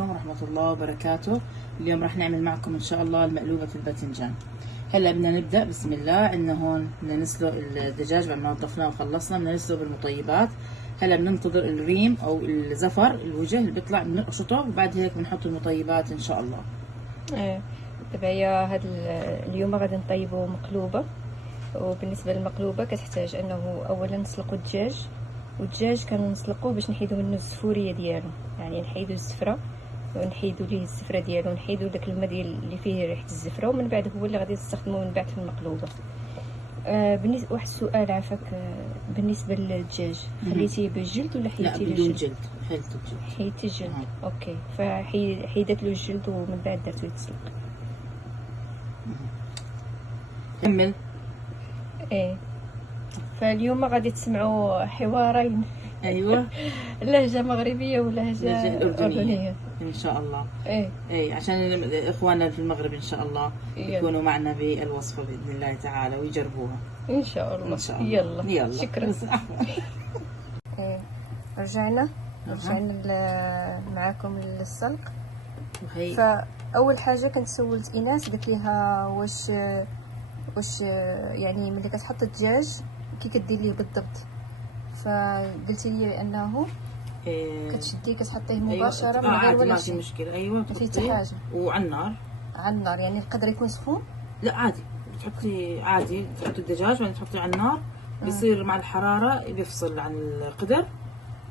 ورحمة الله وبركاته. اليوم راح نعمل معكم ان شاء الله المقلوبة الباذنجان. هلا بدنا نبدأ. بسم الله. عندنا هون بدنا نسلق الدجاج بعد ما نظفناه وخلصنا، بدنا نسلق بالمطيبات. هلا بننتظر الريم او الزفر الوجه اللي بيطلع، بنقشطه وبعد هيك بنحط المطيبات ان شاء الله. دابا هاد اليوم غادي نطيبوا مقلوبة. وبالنسبة للمقلوبة كتحتاج انه اولا نسلقوا الدجاج، والدجاج كنسلقوه باش نحيدو منه الزفورية ديالو، يعني نحيدو الزفرة ونحيدو ليه الزفرة ديالو، نحيدو داك الماء ديال اللي فيه ريحة الزفرة، ومن بعد هو اللي غادي نستخدمو من بعد في المقلوبة. بالنسبة واحد السؤال عافاك، بالنسبة للدجاج خليتيه بالجلد ولا حيدتيه لا بدون جلد؟ حيدت الجلد. حيدتي الجلد. اوكي، فحيدت له الجلد ومن بعد درتو يتسلق. كمل. فاليوم غادي تسمعوا حوارين. ايوه. لهجة مغربية ولهجة أردنية ان شاء الله. ايه عشان اخواننا في المغرب ان شاء الله يكونوا معنا بالوصفة باذن الله تعالى ويجربوها ان شاء الله. ان شاء الله. يلا. شكرا. رجعنا معاكم للسلق. فاول حاجه كنت سولت ايناس، قلت لها واش يعني ملي كتحط الدجاج كي كدير ليه بالضبط؟ فقلتي لي انه كتشديه كتحطيه مباشره من غير ولا شيء. ما في مشكله. ايوه ما في حتى حاجه. وعلى النار. على النار يعني القدر يكون سخون؟ لا عادي، بتحطي عادي، تحطي الدجاج بعدين تحطيه على النار، بيصير مع الحراره بيفصل عن القدر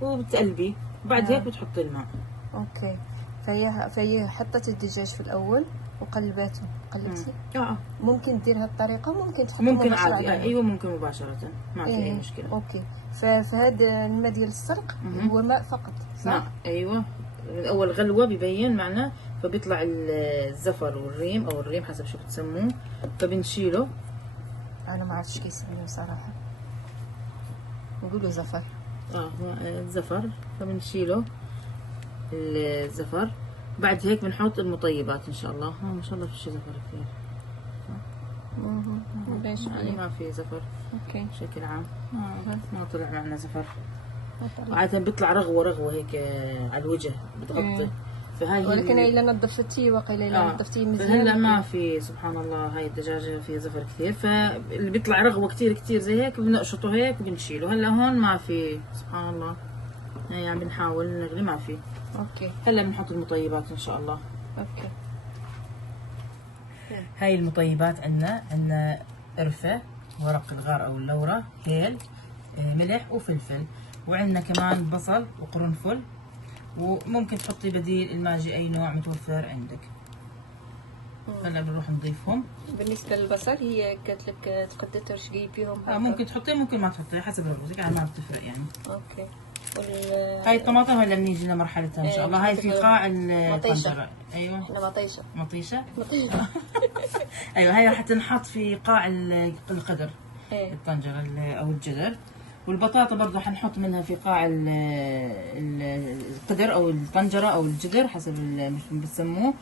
وبتقلبي، بعد هيك بتحطي الماء. اوكي. فهي حطت الدجاج في الاول وقلبتي. ممكن دير هالطريقه، ممكن تحط ممكن عادي. ايوه ممكن مباشره، ما في اي مشكله. اوكي. فهذا الماء ديال السلق هو ماء فقط، صح؟ ماء. ايوه. اول غلوه بيبين معنا، فبيطلع الزفر والريم او الريم حسب شو بتسموه، فبنشيله. انا ما عرفتش كيسموه صراحه، نقولوا زفر. الزفر، فبنشيله الزفر. بعد هيك بنحط المطيبات ان شاء الله. ما شاء الله في شي زفر كثير. يعني ما في زفر. اوكي. بشكل عام ما طلع معنا زفر. عادة بيطلع رغوة هيك على الوجه بتغطي. فهاي ولكن إلا نظفتيه وقيل إلا نظفتيه مزيان. هلا ما في، سبحان الله، هاي الدجاجة فيها زفر كثير، فاللي بيطلع رغوة كثير زي هيك بنقشطه هيك وبنشيله. هلا هون ما في، سبحان الله، يعني بنحاول نغلي ما في. اوكي. هلا بنحط المطيبات ان شاء الله. اوكي. هاي المطيبات عندنا قرفة، ورق الغار او اللورة، هيل، ملح وفلفل، وعندنا كمان بصل وقرنفل، وممكن تحطي بديل الماجي اي نوع متوفر عندك. هلا بنروح نضيفهم. بالنسبه للبصل هي قالت لك تقدر ترشقي فيهم. ممكن تحطيه ممكن ما تحطيه حسب رغبتك، يعني ما بتفرق يعني. اوكي. هاي الطماطم هلا بنيجي لمرحلتها ان شاء الله. هاي في قاع الطنجرة. ايوه احنا مطيشه. ايوه، هاي راح تنحط في قاع القدر، الطنجرة او الجدر. والبطاطا برضه حنحط منها في قاع القدر او الطنجرة او الجدر حسب ما بتسموه،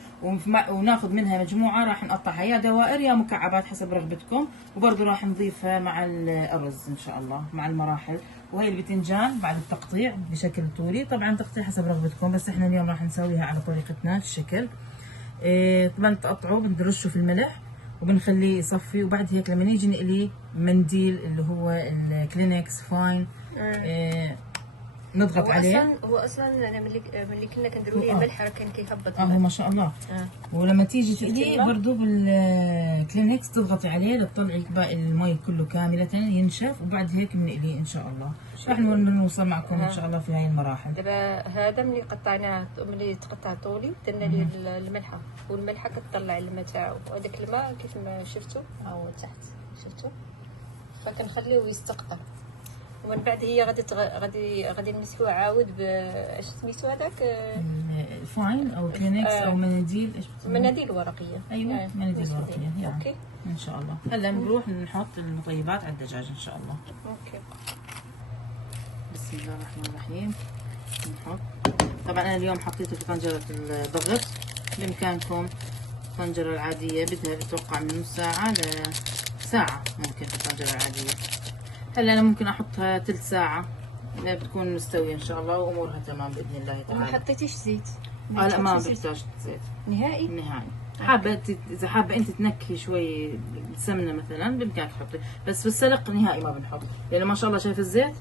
وناخذ منها مجموعة راح نقطعها يا دوائر يا مكعبات حسب رغبتكم، وبرضه راح نضيفها مع الأرز ان شاء الله مع المراحل. وهي البتنجان بعد التقطيع بشكل طولي، طبعا تقطيع حسب رغبتكم، بس احنا اليوم راح نسويها على طريقتنا الشكل. طبعا تقطعوه بنرشه في الملح وبنخليه يصفي، وبعد هيك لما نيجي نقليه منديل اللي هو الكلينكس فاين نضغط عليه. هو اصلا انا ملي كنا كنديروا ليه الملح راه كان كيهبط. هو ما شاء الله. ولما تيجي تقليه برضه بالكلينكس تضغطي عليه لتطلعي باقي المي كله كامله ينشف، وبعد هيك بنقليه ان شاء الله. راح نوصل معكم ان شاء الله في هاي المراحل. دابا هذا ملي قطعناه، ملي تقطع طولي درنا ليه الملحه، والملحه كتطلع الماء تاعو، وهذاك الماء كيف ما شفتوا ها هو تحت، شفتوا، فكنخليوه يستقطر. ومن بعد هي غادي نمسحوها عاود اش سميتو هذاك فاين او كلينكس او مناديل، ايش بتسموه؟ مناديل ورقيه. ايوه مناديل ورقيه يعني. اوكي ان شاء الله. هلا بنروح نحط المطيبات على الدجاج ان شاء الله. اوكي. بسم الله الرحمن الرحيم. نحط. طبعا انا اليوم حطيته في طنجره الضغط، بامكانكم الطنجره العاديه بدها بتوقع من نص ساعه لساعه ممكن في الطنجره العاديه. هلا انا ممكن احطها ثلث ساعه بتكون مستويه ان شاء الله وامورها تمام باذن الله تعالى. وما حطيتيش زيت؟ لا ما بحتاج زيت نهائي. نهائي. حابه اذا حابه انت تنكهي شوي سمنه مثلا بامكانك تحطي، بس في السلق نهائي ما بنحط، لانه ما شاء الله شايف الزيت.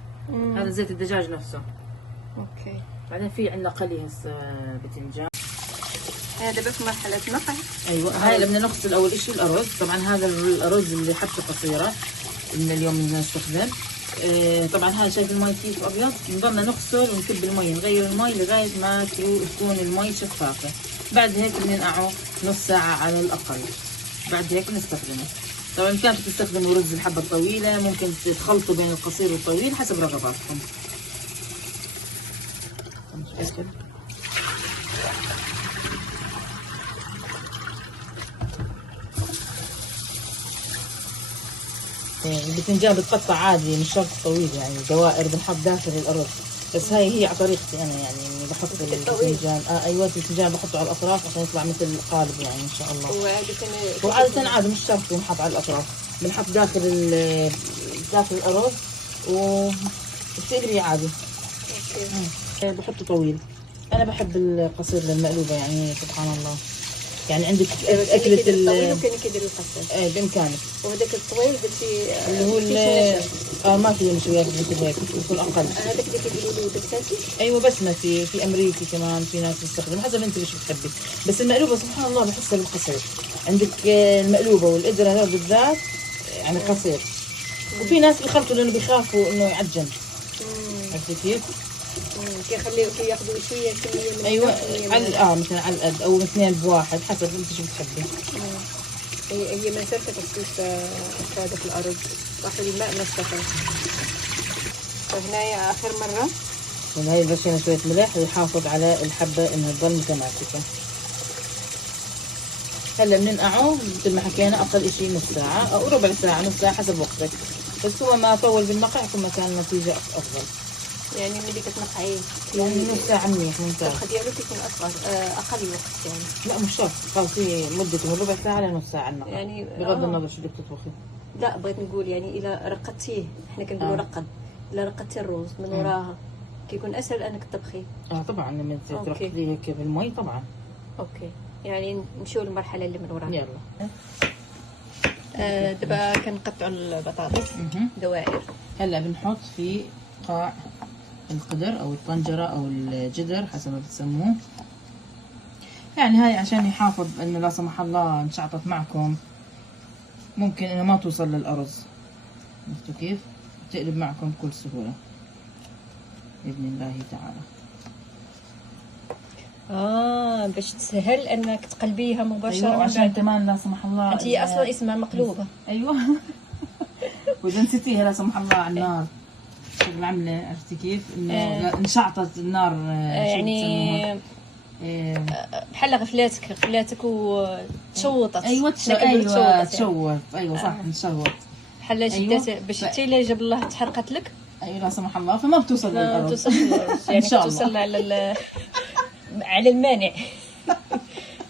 هذا زيت الدجاج نفسه. اوكي. بعدين في عندنا قلي هسه باذنجان. هذا بس مرحله نقع. ايوه هاي بدنا نغسل اول شيء الارز. طبعا هذا الارز اللي حبته قصيره من اليوم بدنا نستخدم. طبعا هاي شايف المي كيف ابيض، نضلنا نغسل ونكب المي، نغير المي لغايه ما تكون المي شفافه. بعد هيك بننقعه نص ساعه على الاقل، بعد هيك نستخدمه. طبعا إن كانت تستخدموا رز الحبه الطويله ممكن تخلطوا بين القصير والطويل حسب رغباتكم. البتنجان بتقطع عادي مش شرط طويل يعني دوائر بنحط داخل الارز، بس هاي هي على طريقتي انا يعني بحط البتنجان. ايوه البتنجان بحطه على الاطراف عشان يطلع مثل قالب يعني ان شاء الله. وعادة عادي مش شرط ينحط على الاطراف، بنحط داخل الارز وبتقلي عادي. اوكي. بحطه طويل، انا بحب القصير للمقلوبه يعني سبحان الله. يعني عندك اكله الطويل وكان كيدير القصير. ايه بامكانك. وهذاك الطويل قلتي اللي هو ما فيه نشويات مثل هيك بيكون اقل. هذاك اللي كيديروا له بساتي. ايوه بسمتي، في امريكي كمان في ناس تستخدم حسب انت ايش بتحبي. بس المقلوبه سبحان الله بحسها بالقصير. عندك المقلوبه والقدره هذول بالذات يعني قصير. وفي ناس بيخلطوا لانه بيخافوا انه يعجن. عرفتي كيف؟ كياخذوا شويه كميه من ايوه على مثلا على القد او اثنين بواحد حسب انت شو بتحبي. هي ما صارت تخصيص هذاك الارز واخذ الماء من الصفر. فهنايا اخر مره هاي بس شويه ملح يحافظ على الحبه انها تضل متماسكه. هلا بننقعه مثل ما حكينا اقل شيء نص ساعه او ربع ساعه نص ساعه حسب وقتك، بس هو ما طول بالنقع كل ما كان النتيجه افضل. يعني ملي كتنقعيه يعني نص ساعه منيح ممتاز. الطبخ ديالو كيكون اصغر اقل وقت يعني. لا مش شرط، خلصي مدته من ربع ساعه لنص ساعه النقع يعني بغض النظر شو بدك تطبخي. لا بغيت نقول يعني اذا رقدتيه، احنا كنقولوا رقد، الا رقدتي الرز من وراها كيكون اسهل انك تطبخيه. طبعا لما ترقديه هيك بالمي طبعا. اوكي يعني نمشيو للمرحله اللي من وراها. يلا. دابا كنقطعوا البطاطس دوائر. هلا بنحط في قاع القدر او الطنجره او الجدر حسب ما بتسموه. يعني هاي عشان يحافظ انه لا سمح الله انشعطت معكم ممكن انه ما توصل للارز. عرفتوا كيف؟ تقلب معكم بكل سهوله باذن الله تعالى. باش تسهل انك تقلبيها مباشره. ايوه عشان كمان لا سمح الله انت هي اصلا اسمها مقلوبه. ايوه واذا نسيتيها لا سمح الله على النار شغل عمله. عرفتي كيف؟ انه انشعطت النار. يعني بحال غفلاتك وتشوطت. ايوه تشوط. ايوه صح نشوط. بحال شدات باش انت الا جاب الله تحرقت لك. ايوه لا سمح الله فما بتوصل للارض. يعني توصل على المانع.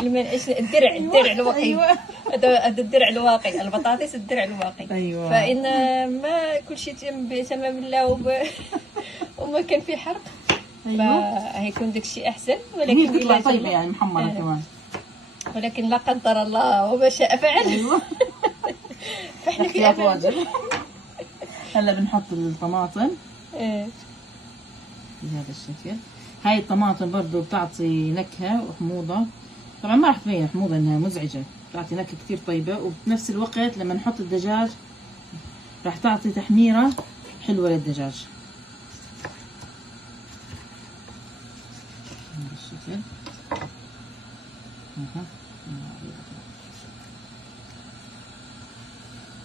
المانع ايش الدرع الواقي. ايوه هذا الدرع الواقي، البطاطس الدرع الواقي. ايوه فان ما كل شيء تم بتمام الله وما كان في حرق. ايوه فهيكون داكشي احسن. ولكن تطلع طيبه يعني محمره كمان. ولكن لا قدر الله وما شاء فعل. ايوه فاحنا في امان. هلا بنحط الطماطم بهذا الشكل. هاي الطماطم برضو بتعطي نكهه وحموضه. طبعا ما راح تبين حموضه انها مزعجه، بتعطي نكهه كثير طيبه، وبنفس الوقت لما نحط الدجاج راح تعطي تحميره حلوه للدجاج. بهذا الشكل.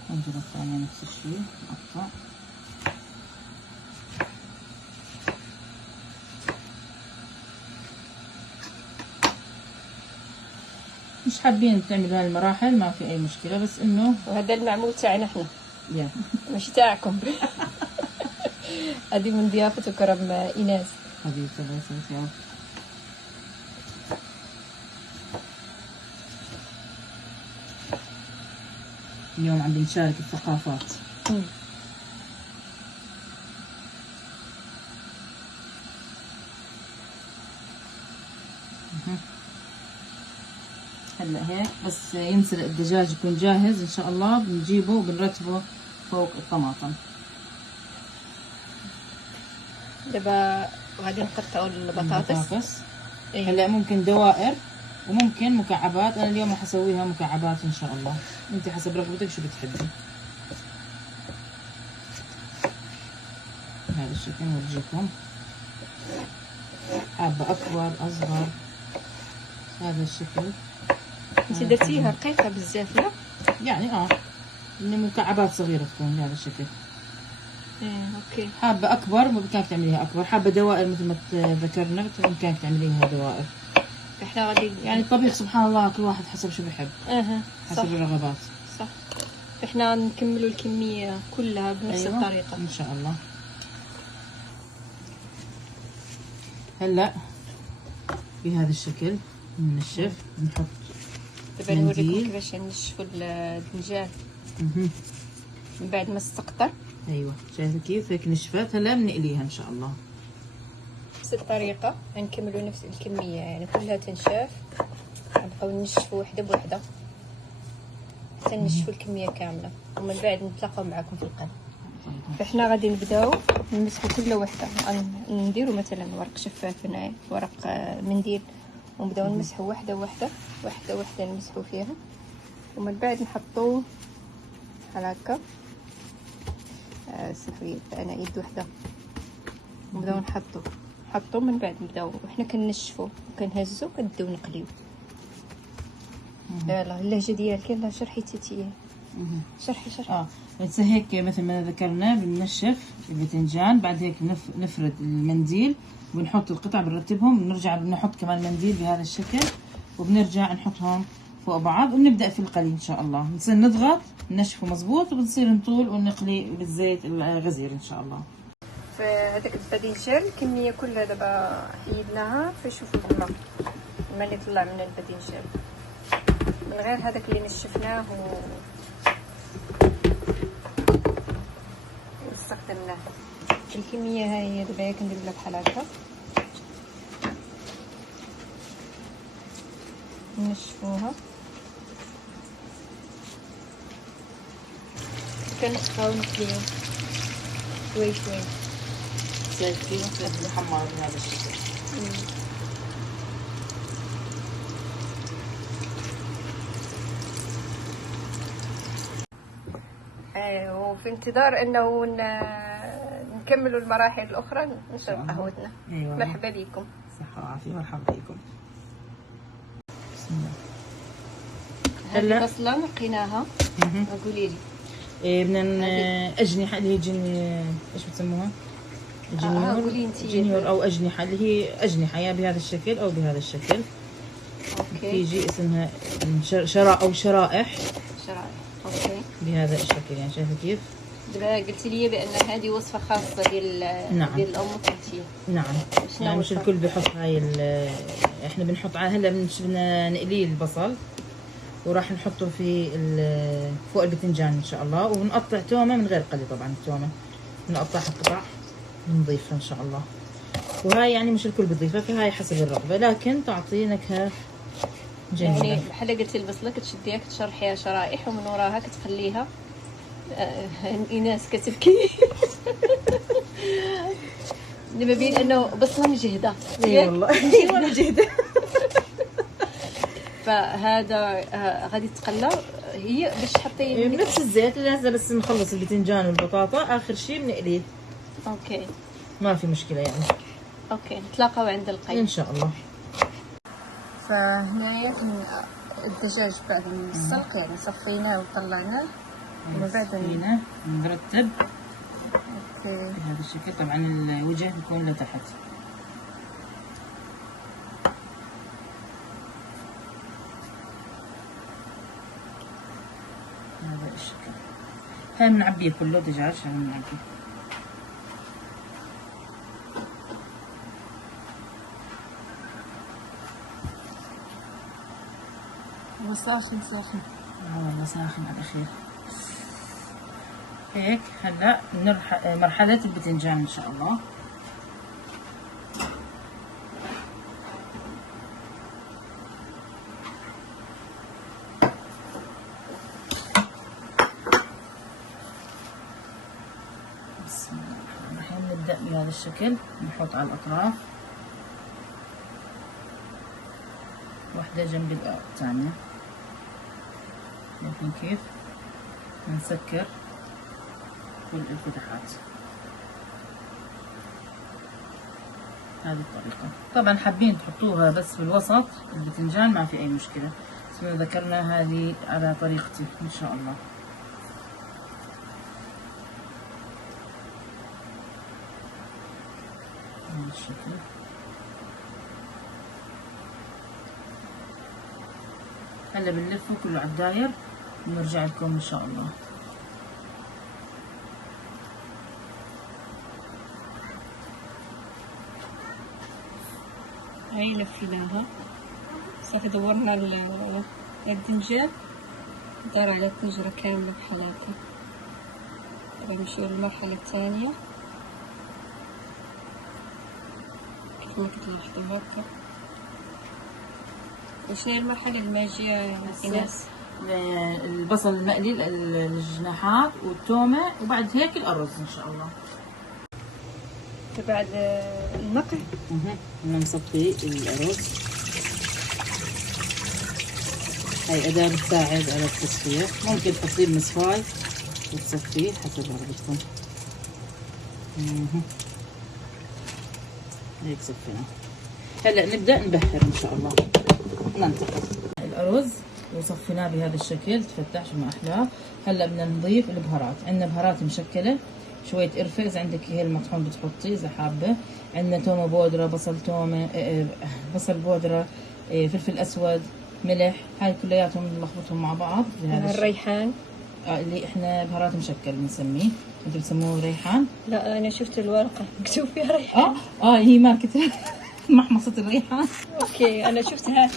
الطنجرة الثانية نفس الشيء نقطع. مش حابين تعملوا هاي المراحل ما في اي مشكله، بس انه وهذا المعمول تاعنا احنا يا ماشي تاعكم. هذه من ضيافة وكرم ايناس حبيبتي الله يسعدك يا رب. اليوم عم بنشارك الثقافات. هلا هيك بس ينسلق الدجاج يكون جاهز ان شاء الله، بنجيبه وبنرتبه فوق الطماطم. دابا غادي نقطعوا البطاطس. إيه. هلا ممكن دوائر وممكن مكعبات، انا اليوم راح اسويها مكعبات ان شاء الله، انت حسب رغبتك شو بتحبي. بهذا الشكل نورجيكم، حابة اكبر اصغر هذا الشكل. انت درتيها رقيقه بزاف لا؟ يعني انه مكعبات صغيرة تكون بهذا الشكل. اوكي. حابة اكبر بامكانك تعمليها اكبر، حابة دوائر مثل ما ذكرنا بامكانك تعمليها دوائر. احنا غادي يعني الطبيخ سبحان الله كل واحد حسب شو بحب. حسب صح. الرغبات. صح. احنا نكملوا الكميه كلها بنفس الطريقه ان شاء الله. هلا بهذا الشكل ننشف، نحط دابا نوريكم كيفاش نشفوا الدنجال من بعد ما استقطر. ايوه شايفه كيف هيك نشفت، هلا بنقليها ان شاء الله نفس الطريقه، نكملوا نفس الكميه يعني كلها تنشاف، نبقاو نشفوا وحده بوحده حتى نشفوا الكميه كامله، ومن بعد نتلاقاو معكم في القناه. فاحنا غادي نبداو نمسحوا كل وحده، نديروا مثلا ورق شفاف هنا، ورق منديل، ونبداو نمسحوا وحده وحده وحده وحده نمسحوا فيها، ومن بعد نحطوه بحال هكا. سمحوا انا يد وحده، ونبداو نحطو من بعد نبداو وحنا كنشفوا وكنهزوا كنبداو نقليو. يلاه اللهجه ديالك يلاه شرحي تيتي، شرحي. بس هيك مثل ما ذكرنا بننشف الباذنجان، بعد هيك نفرد المنديل ونحط القطع بنرتبهم، بنرجع بنحط كمان منديل بهذا الشكل وبنرجع نحطهم فوق بعض وبنبدا في القلي ان شاء الله. بنصير نضغط ننشفه مزبوط وبنصير نطول ونقلي بالزيت الغزير ان شاء الله. فهذاك الباذنجان الكميه كلها دابا حيدناها، فشوفوا الماء اللي طلع من الباذنجان من غير هذاك اللي نشفناه واستخدمناه. الكميه هاي دابا كندير لها بحال هكا، نشفوها كنسخاو نقليو شوي شوي. شايفين محمر بهذا الشكل. وفي انتظار انه نكملوا المراحل الاخرى نشرب قهوتنا. أيوة. مرحبا بكم. صحة وعافية، مرحبا بكم. بسم الله. هلا البصله نقيناها، قولي لي. بدنا اجنحه اللي هي ايش بتسموها؟ جنيور او اجنحه، اللي هي اجنحه يا بهذا الشكل او بهذا الشكل. اوكي. تيجي اسمها شرائح. اوكي. بهذا الشكل يعني شايفه كيف؟ دابا قلتي لي بان هذه وصفه خاصه ديال نعم. ديال الام وخالتي. نعم. يعني مش الكل بحط هاي احنا بنحط هلا بدنا نقلي البصل وراح نحطه في فوق الباذنجان ان شاء الله، وبنقطع تومه من غير قلي طبعا، التومه بنقطعها قطع بنضيفها ان شاء الله. وهاي يعني مش الكل بضيفها، فهاي حسب الرغبه لكن تعطي نكهه جميله. يعني بحال قلتي البصله كتشديها كتشرحيها شرائح ومن وراها كتخليها ايناس كتبكي. دابا بين انه بصله مجهده. اي والله ايوا مجهده. فهذا غادي تقلى هي باش تحطي بنفس الزيت اللي هسه بس نخلص الباذنجان والبطاطا اخر شيء بنقليه. اوكي ما في مشكله يعني. اوكي نتلاقاو عند القي ان شاء الله. فهنايا الدجاج بعد من السلق يعني صفيناه وطلعناه ومن بعد نرتب. اوكي بهذا الشكل. طبعا الوجه بيكون لتحت. الشكل. هاي بنعبيه كله دجاج، هاي بنعبيه. ساخن ساخن. والله ساخن على خير. هيك هلا مرحلة البتنجان ان شاء الله. بسم الله الرحمن الرحيم. نبدأ بهذا الشكل، نحط على الأطراف واحدة جنب الثانية. شايفين كيف؟ نسكر كل الفتحات. هذه الطريقة. طبعا حابين تحطوها بس في الوسط البتنجان ما في أي مشكلة، بس ما ذكرنا هذه على طريقتي إن شاء الله. هذا الشكل. هلا بنلفه كله على الداير ونرجع لكم ان شاء الله. هاي لفيناها. صافي دورنا الدنجان، دار على الطنجرة كاملة بحالاتها. طبعا نمشيو للمرحلة الثانية كيف ما كتلاحظوا هكا. وشنو هي المرحلة الماجية يا إيناس؟ البصل المقلي، الجناحات والتومة، وبعد هيك الأرز إن شاء الله. بعد النقع نصفي الأرز. هاي أداة بتساعد على التصفية، ممكن تحطيه بمصفاي وتصفيه حسب رغبتكم. هيك صفينا. هلا نبدأ نبهر إن شاء الله. ننتقل الأرز وصفيناه بهذا الشكل، تفتحش ما أحلاه. هلا بدنا نضيف البهارات. عندنا بهارات مشكلة، شوية قرفة إذا عندك هي المطحون بتحطي إذا حابة. عندنا تومة بودرة، بصل تومة، بصل بودرة، فلفل أسود، ملح. هاي كلياتهم نلخبطهم مع بعض بهذا الريحان اللي إحنا بهارات مشكل بنسميه. أنتوا بتسموه ريحان؟ لا أنا شفت الورقة مكتوب فيها ريحان. هي ماركة محمصة الريحان. أوكي أنا شفتها.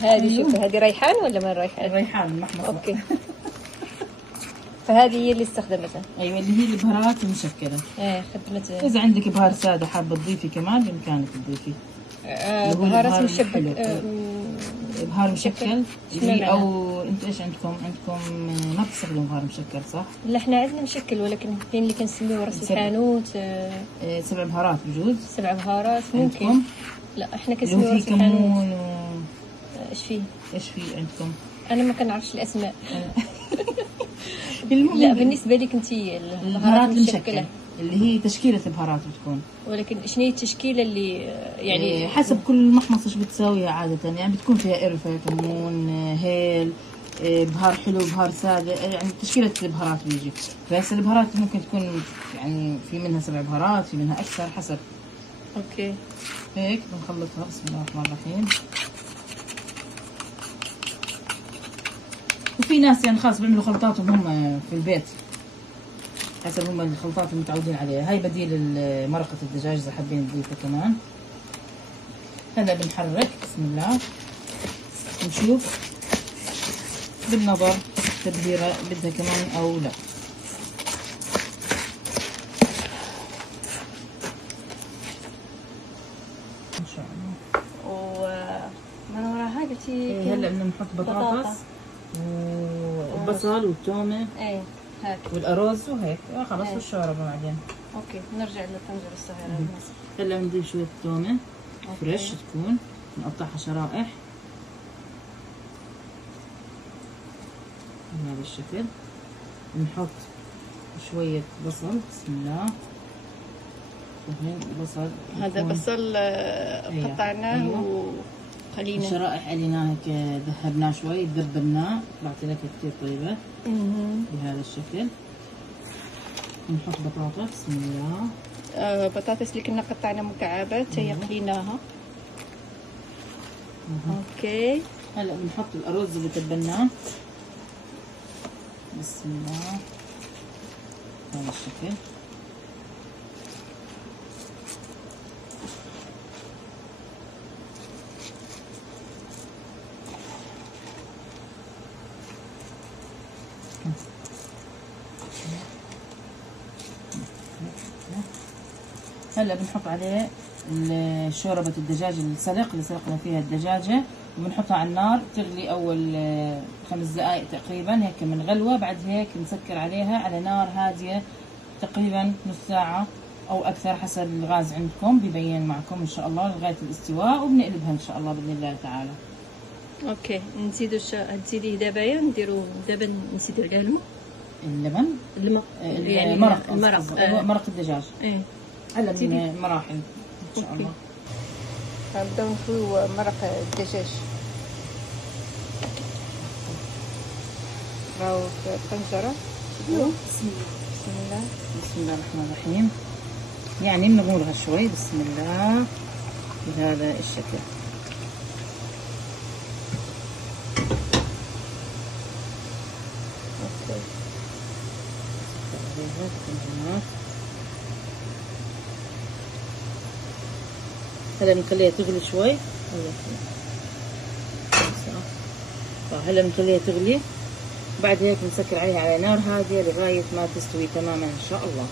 هذه شوفوا، هذه ريحان ولا ما ريحان؟ الريحان محمصة. اوكي. فهذه هي اللي استخدمتها. ايوه اللي هي البهارات المشكله. ايه خدمت. اذا عندك بهار ساده حابه تضيفي كمان بامكانك تضيفي. بهارات مشبك. بهار مشكل او انتوا ايش عندكم؟ ما بتستخدموا بهار مشكل صح؟ لا احنا عندنا مشكل، ولكن فين اللي كنسميه ورا الحانوت. 7 بهارات بجوز. 7 بهارات ممكن عندكم؟ لا احنا كنسميه ورا كمون ايش فيه؟ ايش فيه عندكم؟ انا ما كنعرفش الاسماء. لا بالنسبه لك انت البهارات المشكله اللي هي تشكيله البهارات بتكون. ولكن شنو هي التشكيله اللي يعني حسب كل محمصه ايش بتساويها عاده، يعني بتكون فيها قرفه، كمون، هيل، بهار حلو، بهار ساده، يعني تشكيله البهارات بيجي. بس البهارات ممكن تكون يعني في منها 7 بهارات، في منها اكثر حسب. اوكي هيك بنخلطها. بسم الله الرحمن الرحيم. وفي ناس يعني خاص بيعملوا خلطاتهم هم في البيت حسب هم الخلطات المتعودين عليها. هاي بديل مرقة الدجاج إذا حابين تضيفها كمان. هلا بنحرك. بسم الله. نشوف بالنظر تبهيرة بدها كمان أو لا. إن شاء الله. ومن وراها قلتي هلا بدنا نحط بطاطس والبصل والثومة. ايه هاك والأرز وهيك. خلص والشوربة بعدين. اوكي نرجع للطنجرة الصغيرة. هلا بنضيف شوية تومة فريش تكون، نقطعها شرائح بهذا الشكل. نحط شوية بصل. بسم الله. بصل. هذا بصل قطعناه وقلينا شرائح عليناه هيك، ذهبناه شوي، دبلناه، طلعت لك كثير طيبة بهذا الشكل. نحط بطاطس. بسم الله. بطاطس اللي كنا قطعنا مكعبات هي قليناها. اوكي. هلا بنحط الأرز اللي تبلناه. بسم الله بهذا الشكل. هلا بنحط عليه شوربة الدجاج السلق اللي سلقنا فيها الدجاجة، وبنحطها على النار تغلي أول 5 دقائق تقريبا هيك من غلوة. بعد هيك نسكر عليها على نار هادية تقريبا نص ساعة أو أكثر حسب الغاز عندكم، ببين معكم إن شاء الله لغاية الاستواء، وبنقلبها إن شاء الله بإذن الله تعالى. اوكي نزيدو تزيديه دابا نديرو دابا نسيتو القالو اللبن الماء يعني المرق المرق مرق الدجاج. ايه هلا من مراحل إن شاء الله. نبداو نخويو مرق الدجاج. راهو في الطنجرة. بسم الله بسم الله الرحمن الرحيم. يعني بنغمرها شوي بسم الله بهذا الشكل. هلا بنخليها تغلي شوي. هلا بنخليها تغلي، بعد هيك بنسكر عليها على نار هادية لغاية ما تستوي تماما إن شاء الله.